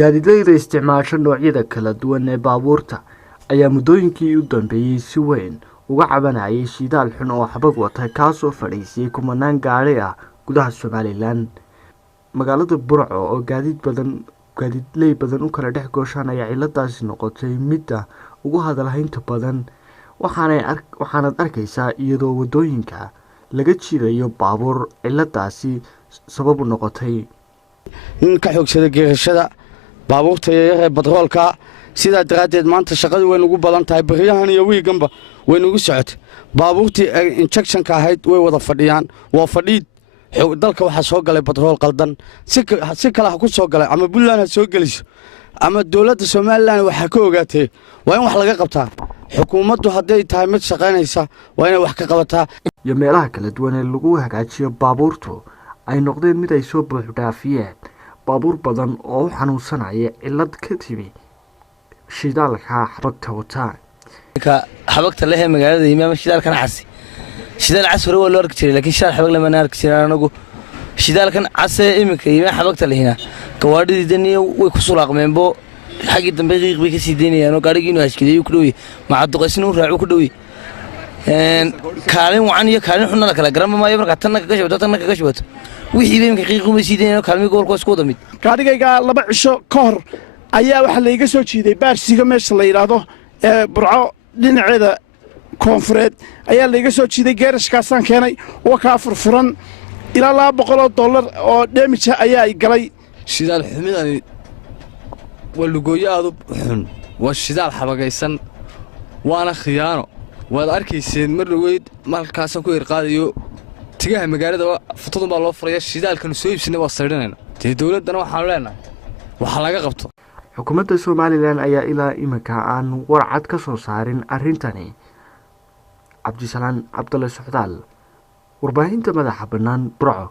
gaadiidleyda isticmaasha noocyada kala duwan ee baabuurta ayaa muddooyinkii u dambeeyay si weyn uga cabanayay shidaal xun oo xabag wata kaasoo fadhiisiyay kumanaan gaari ah gudaha Somaliland. magaalada Burco oo gaadiidley badan u kala dhex gooshaan ayaa ciladaasi noqotay mid ugu hadalhaynta badan waxaanad arkaysaa iyadoo wadooyinka laga jirayo baabuur ciladaasi sabab u noqotay in ka xoogsada geerashada baabuurta ee batroolka sida daraadeed maanta shaqadu way ugu badan tahay bariyahan iyo wiiganba way ugu socotay baabuurtii injection ka ahayd way wada fadhiyaan waa fadhiid dalka waxa soo galay batrool qaldan si kala ku soo galay ama Puntland soo galiso ama dawladda Soomaaliland waxa ka ogaatay waa in wax laga qabtaa xukuumaddu haday tahay mid shaqaynaysa waa in wax ka qabataa iyo meelaha kala duwan ee lagu hagaajiyo baabuurtu ay noqdeen mid ay soo buux dhaafiyeen baabuur badan oo xanuunsanaya cilad ka timi shidaalka xabagta wata xabagta leh magaalada imaam shidaalkan casi shidaal casri waa loo arki jiray laakiin shidaal xabag lama arki jiray anagu shidaalkan casi imika imaam xabagta lehina gawaadhiidaniyo way ku sulaaqmeen bo xaqi dambe qiiq bay ka sii deynayaan oo gaarigiinu hashkiday ku dhawi macadduqaysna u raacu ku dhawi kaalin wacan iyo kaalin xunna kala garan maayo marka tan ka gashabato wixii bay imika qiiq uma sii deynayaan kaalmi gobolka isku wada mid gaarigayga 2 cisho ka hor ayaa waxa la iga soo jiiday baarsiga meesha la yiraahdo ee Burco dhinaceeda koonfureed ayaa la iga soo jiiday geerashkaasaan keenay oo ka furfuran ilaa $200 oo damage ayaa ay galay shidaal xumidani walugooyaadu xun waa shidaal xabagaysan waana khiyaano waad arkayseen mar dhaweyd markaas ku irqaadayo tigaha magaalada futadun baa loo furaya shidaalkan soo iibsanay waa saydhanayna dawladana waxaan leenahay waxa laga qabto xukuumadda Somaliland ayaa ilaa imika aan warcad ka soo saarin arintani. Cabdisalaan Cabdulle Socdaal, warbaahinta madaxa bannaan Burco.